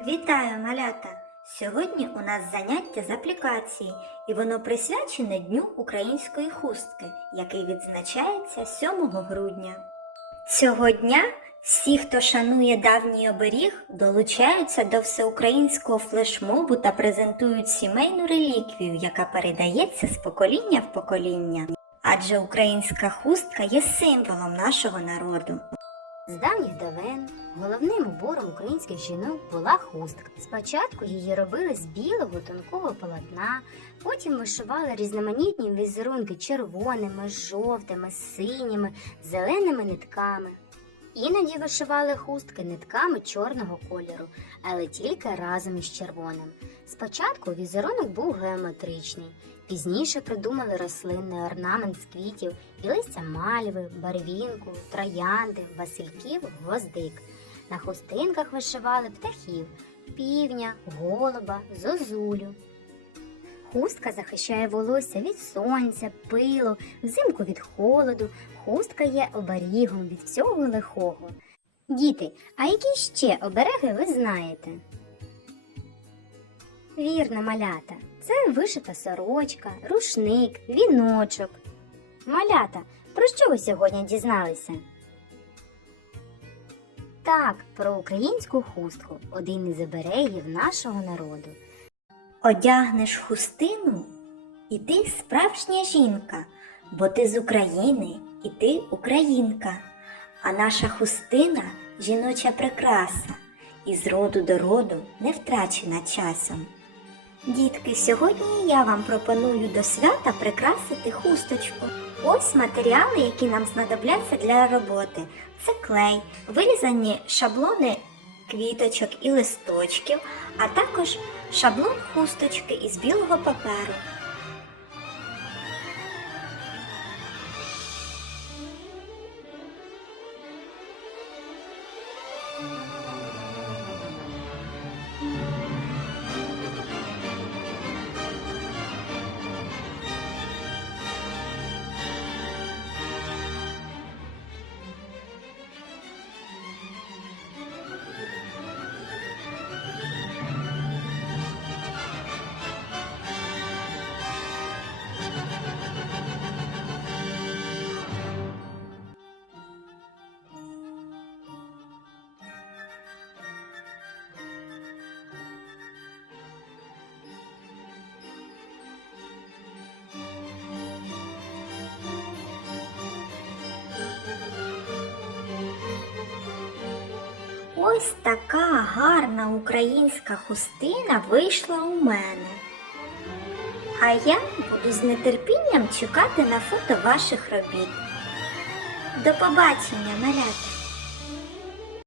Вітаю, малята! Сьогодні у нас заняття з аплікації, і воно присвячене Дню української хустки, який відзначається 7 грудня. Цього дня всі, хто шанує давній оберіг, долучаються до всеукраїнського флешмобу та презентують сімейну реліквію, яка передається з покоління в покоління. Адже українська хустка є символом нашого народу. З давніх давен головним убором українських жінок була хустка. Спочатку її робили з білого тонкого полотна, потім вишивали різноманітні візерунки червоними, жовтими, синіми, зеленими нитками. Іноді вишивали хустки нитками чорного кольору, але тільки разом із червоним. Спочатку візерунок був геометричний, пізніше придумали рослинний орнамент з квітів і листя мальви, барвінку, троянди, васильків, гвоздик. На хустинках вишивали птахів, півня, голуба, зозулю. Хустка захищає волосся від сонця, пилу, взимку від холоду. Хустка є оберігом від всього лихого. Діти, а які ще обереги ви знаєте? Вірно, малята, це вишита сорочка, рушник, віночок. Малята, про що ви сьогодні дізналися? Так, про українську хустку, один із оберегів нашого народу. Одягнеш хустину, і ти справжня жінка, бо ти з України і ти українка. А наша хустина жіноча прикраса, і з роду до роду не втрачена часом. Дітки, сьогодні я вам пропоную до свята прикрасити хусточку. Ось матеріали, які нам знадобляться для роботи. Це клей, вирізані шаблони квіточок і листочків, а також шаблон хусточки із білого паперу. Ось така гарна українська хустина вийшла у мене. А я буду з нетерпінням чекати на фото ваших робіт. До побачення, малята!